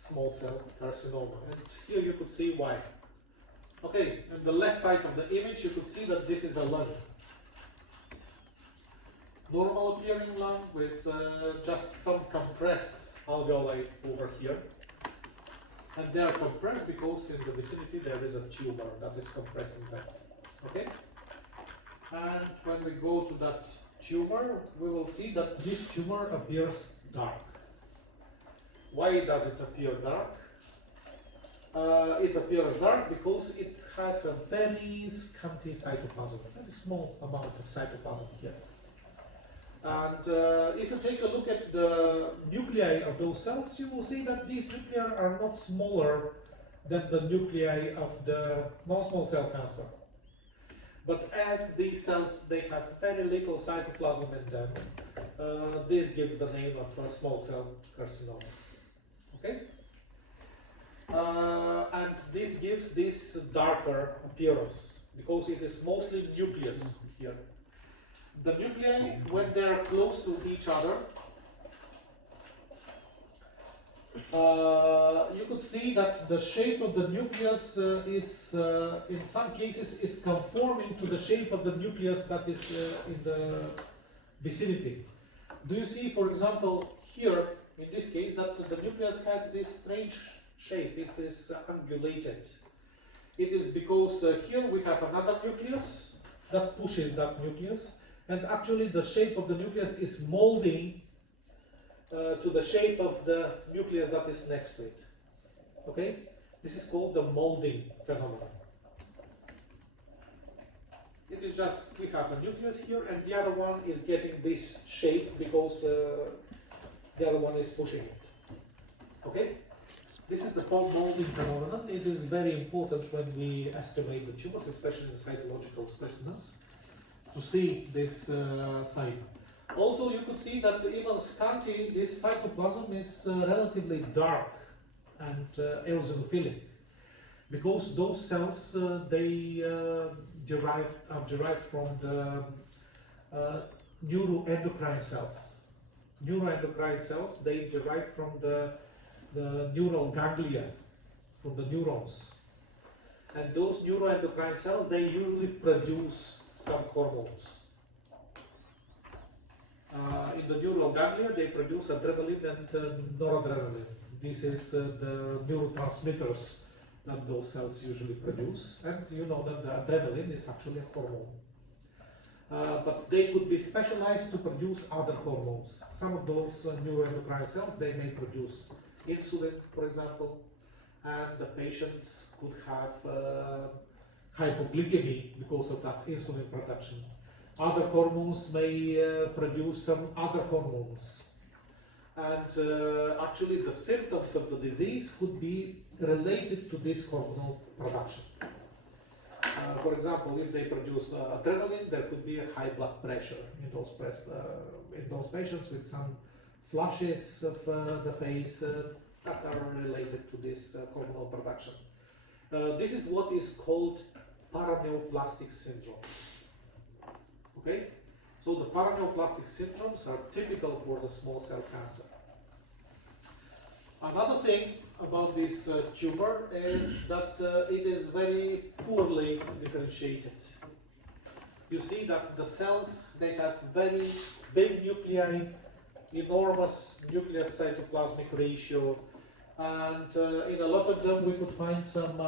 small cell carcinoma. And here you could see why. Okay, on the left side of the image you could see that this is a lung. Normal appearing lung with just some compressed alveoli over here. And they are compressed because in the vicinity there is a tumor that is compressing them. Okay? And when we go to that tumor, we will see that this tumor appears dark. Why does it appear dark? It appears dark because it has a very scanty cytoplasm, a very small amount of cytoplasm here. And if you take a look at the nuclei of those cells, you will see that these nuclei are not smaller than the nuclei of the non-small cell cancer. But as these cells, they have very little cytoplasm in them, this gives the name of small cell carcinoma. Okay? And this gives this darker appearance because it is mostly nucleus here. The nuclei, when they are close to each other, you could see that the shape of the nucleus is, in some cases, is conforming to the shape of the nucleus that is in the vicinity. Do you see, for example, here, in this case, that the nucleus has this strange shape? It is angulated. It is because here we have another nucleus that pushes that nucleus. And actually the shape of the nucleus is molding to the shape of the nucleus that is next to it. Okay? This is called the molding phenomenon. It is just, we have a nucleus here and the other one is getting this shape because the other one is pushing it. Okay? This is the molding phenomenon. It is very important when we estimate the tumors, especially in cytological specimens, to see this site. Also, you could see that even scanty, this cytoplasm is relatively dark and eosinophilic, because those cells they are derived from the neuroendocrine cells. Neuroendocrine cells, they derive from the neural ganglia, from the neurons. And those neuroendocrine cells, they usually produce some hormones. In the neural ganglia, they produce adrenaline and noradrenaline. This is the neurotransmitters that those cells usually produce. And you know that the adrenaline is actually a hormone. But they could be specialized to produce other hormones. Some of those neuroendocrine cells, they may produce insulin, for example, and the patients could have hypoglycemia because of that insulin production. Other hormones may produce some other hormones. And actually the symptoms of the disease could be related to this hormonal production. For example, if they produce adrenaline, there could be a high blood pressure in those patients with some flushes of the face that are related to this hormonal production. This is what is called paraneoplastic syndrome. Okay? So the paraneoplastic syndromes are typical for the small cell cancer. Another thing about this tumor is that it is very poorly differentiated. You see that the cells, they have very big nuclei, enormous nucleus cytoplasmic ratio, and in a lot of them we could find some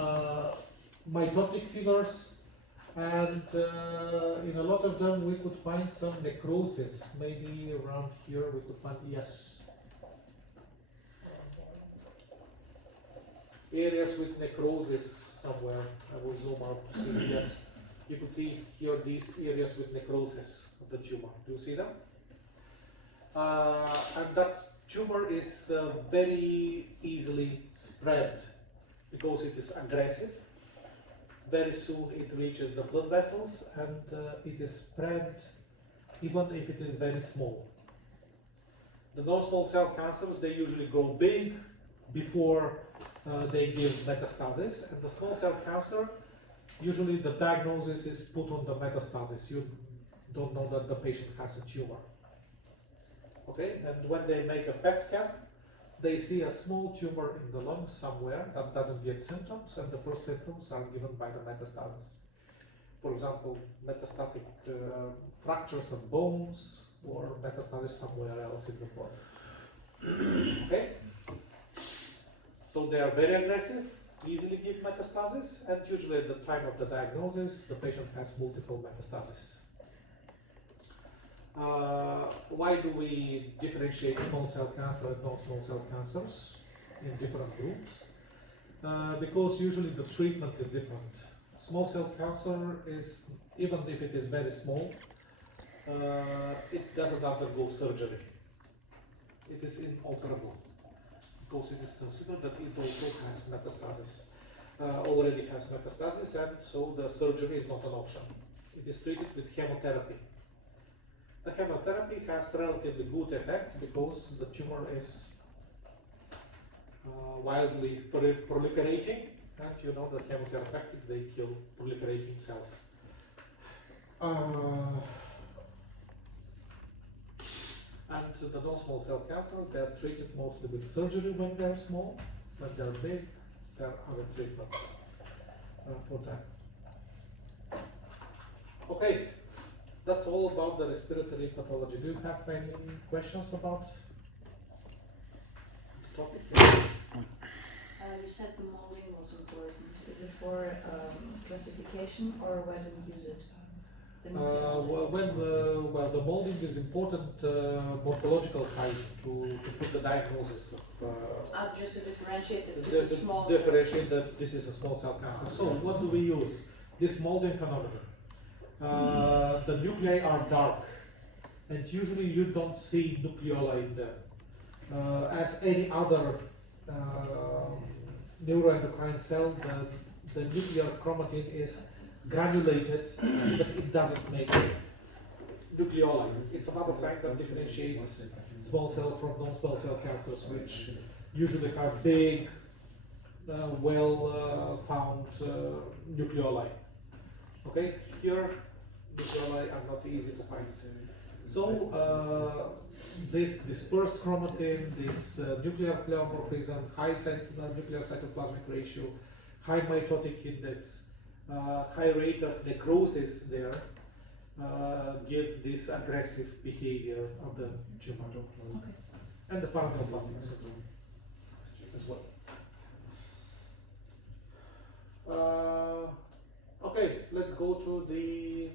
mitotic figures, and in a lot of them we could find some necrosis. Maybe around here we could find, yes, areas with necrosis somewhere. I will zoom out to see, yes. You could see here these areas with necrosis of the tumor. Do you see them? And that tumor is very easily spread because it is aggressive. Very soon it reaches the blood vessels and it is spread even if it is very small. The non-small cell cancers, they usually grow big before they give metastasis, and the small cell cancer, usually the diagnosis is put on the metastasis. You don't know that the patient has a tumor. Okay, and when they make a PET scan, they see a small tumor in the lung somewhere that doesn't give symptoms, and the first symptoms are given by the metastasis. For example, metastatic fractures of bones or metastasis somewhere else in the body. Okay? So they are very aggressive, easily give metastasis, and usually at the time of the diagnosis, the patient has multiple metastases. Why do we differentiate small cell cancer and non-small cell cancers in different groups? Because usually the treatment is different. Small cell cancer is, even if it is very small, it doesn't undergo surgery. It is inoperable because it is considered that it also has metastasis, already has metastasis, and so the surgery is not an option. It is treated with chemotherapy. The chemotherapy has relatively good effect because the tumor is wildly proliferating, and you know the chemotherapeutics, they kill proliferating cells. And the non-small cell cancers, they are treated mostly with surgery when they are small. When they are big, there are other treatments for that. Okay, that's all about the respiratory pathology. Do you have any questions about the topic? You said the molding was important. Is it for classification or when you use it? Well, the molding is important morphological side to put the diagnosis of. Just to differentiate that this is small. Differentiate that this is a small cell cancer. So what do we use? This molding phenomenon. The nuclei are dark, and usually you don't see nucleoli in them. As any other neuroendocrine cell, the nuclear chromatin is granulated, but it doesn't make nucleoli. It's another sign that differentiates small cell from non-small cell cancers, which usually have big, well-found nucleoli. Okay, here nucleoli are not easy to find. So this dispersed chromatin, this nuclear pleomorphism, high nuclear cytoplasmic ratio, high mitotic index, high rate of necrosis there gives this aggressive behavior of the tumor. Okay. And the paraneoplastic syndrome as well. Okay, let's go to the